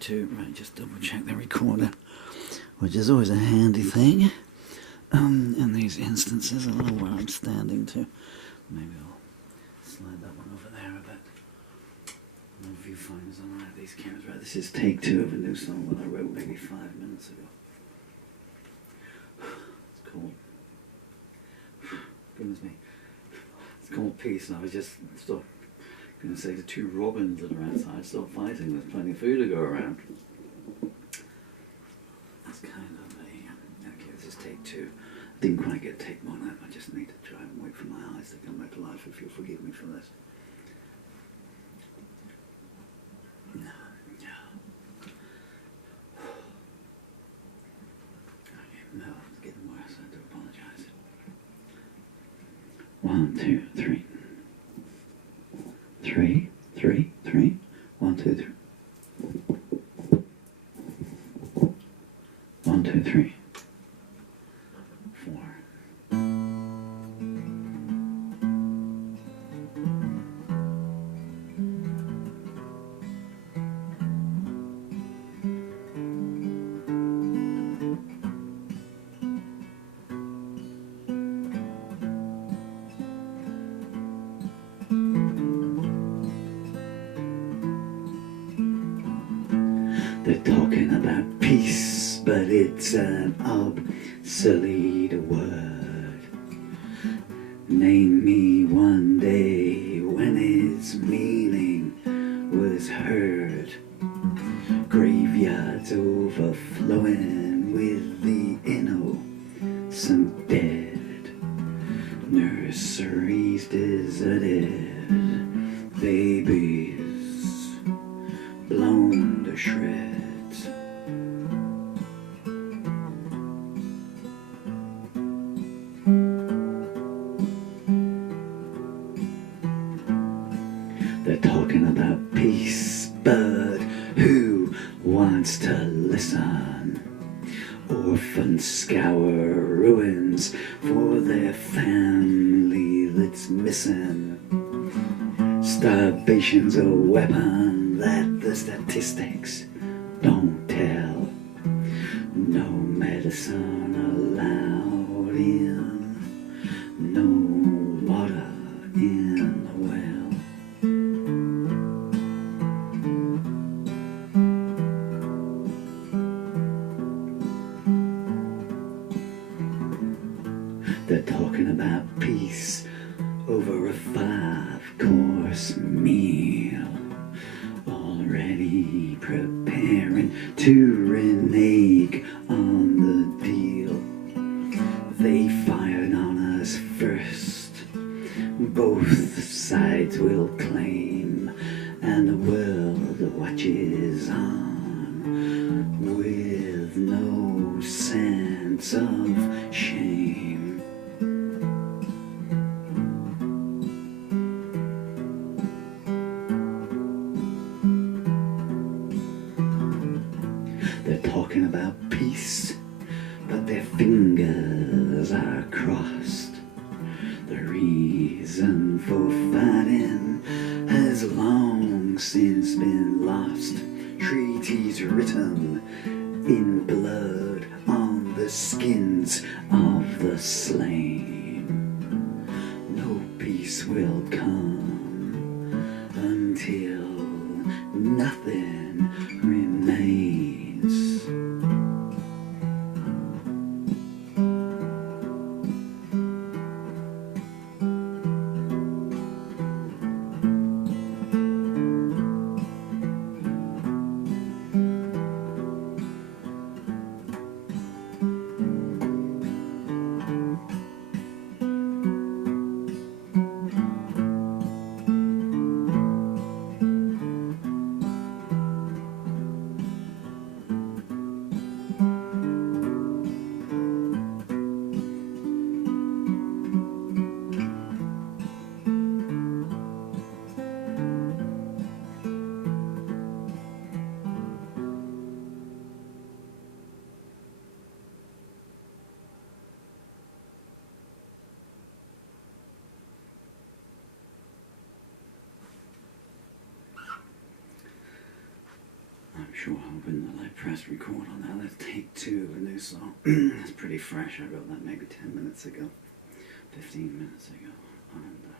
to just double check the recorder, which is always a handy thing in these instances. I don't know where I'm standing to. Maybe I'll slide that one over there a bit. No viewfinders on either of these cameras. Right, this is take 2 of a new song that I wrote maybe 5 minutes ago. It's called, goodness me, it's called Peace, and I was just going to say the 2 robins that are outside, stop fighting, there's plenty of food to go around. That's kind of a, okay, this is take 2. I didn't quite get take 1 out, I just need to try and wait for my eyes to come back to life, if you'll forgive me for this. No. Okay, no, it's getting worse, I do apologise. 1, 2, 3. 3, 3, 3. 1, 2, 3. 1, 2, 3. 4. They're talking about peace, but it's an obsolete word. Name me one day when its meaning was heard. Graveyards overflowing with the innocent dead. Nurseries deserted. Babies blown to shreds. They're talking about peace, but who wants to listen? Orphans scour ruins for their family that's missing. Starvation's a weapon that the statistics don't tell. No medicine allowed in, no water in the well. They're talking about peace over a 5-course meal. Already preparing to renege on the deal. They fired on us first. Both sides will claim, and the world watches on with no sense of shame. They're talking about peace, but their fingers are crossed. The reason for fighting has long since been lost. Treaties written in blood on the skins of the slain. No peace will come until nothing remains. sure hoping that I pressed record on that. Let's take 2 of a new song. It's pretty fresh. I wrote that maybe 10 minutes ago, 15 minutes ago. And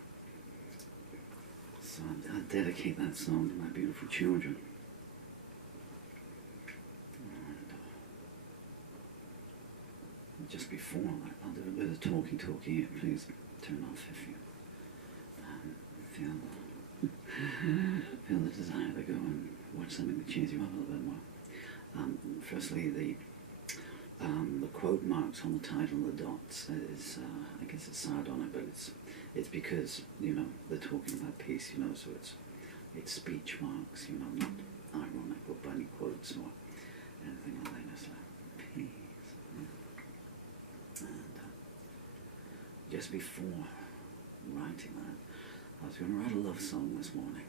so I dedicate that song to my beautiful children. And just before that, I'll do a bit of talky here. Please turn off if you feel the desire to go and watch something to cheers you up a little bit more. Firstly, the quote marks on the title, the dots, is I guess it's sardonic, but it's because, you know, they're talking about peace, you know, so it's speech marks, you know, not ironic or bunny quotes or anything like that. It's like peace. Yeah. And just before writing that, I was going to write a love song this morning,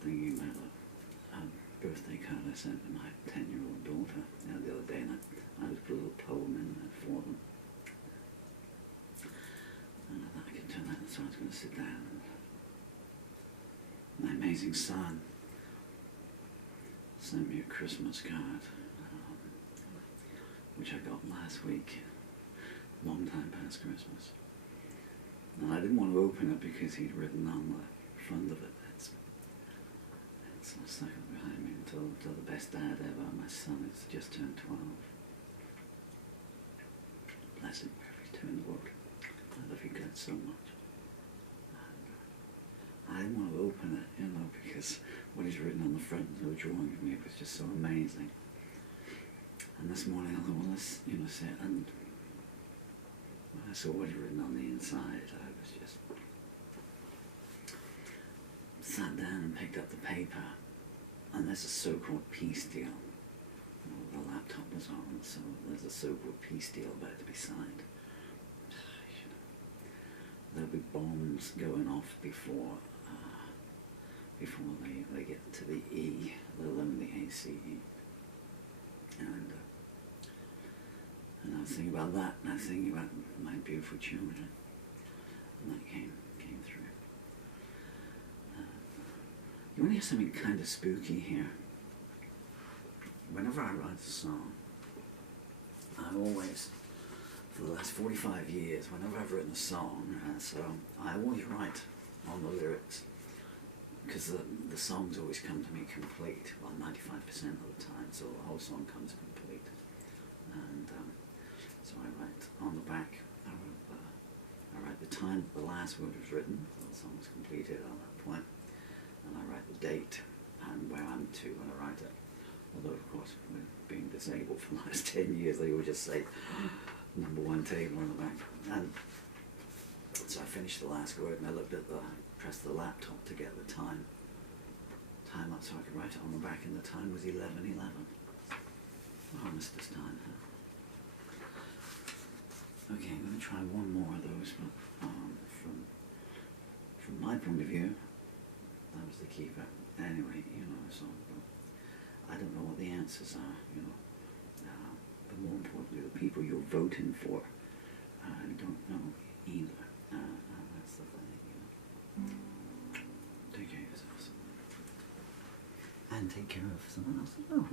thinking about a birthday card I sent to my 10-year-old daughter the other day, and I just put a little poem in there for them. And I thought I could turn that, so I was going to sit down. And my amazing son sent me a Christmas card, which I got last week, long time past Christmas. And I didn't want to open it because he'd written on the front of it, it's stuck behind me, until the best dad ever. My son has just turned 12. Bless him wherever he's turned the world. I love you guys so much. And I didn't want to open it, you know, because what he's written on the front, the drawing of me, was just so amazing. And this morning I thought, well, let's, you know, sit, and when I saw what he'd written on the inside, I was just sat down and picked up the paper, and there's a so-called peace deal. The laptop was on, so there's a so-called peace deal about to be signed. There'll be bombs going off before they get to the E, let alone the ACE. And I was thinking about that, and I was thinking about my beautiful children, and that came through. You want to hear something kind of spooky here? Whenever I write a song, I always, for the last 45 years, whenever I've written a song, so I always write on the lyrics, because the songs always come to me complete, well, 95% of the time, so the whole song comes complete. And so I write on the back, I write the time the last word was written, the song's completed at that point, and I write the date and where I'm to when I write it. Although, of course, with being disabled for the last 10 years, they would just say #1 table on the back. And so I finished the last word, and I pressed the laptop to get the time up so I could write it on the back, and the time was 11:11. Armistice time, huh? Okay, I'm going to try one more of those, but from my point of view, that was the keeper. Anyway, you know, so I don't know what the answers are, you know, but more importantly, the people you're voting for, I don't know either. That's the thing, you know. Take care of yourself, and take care of someone else. Oh.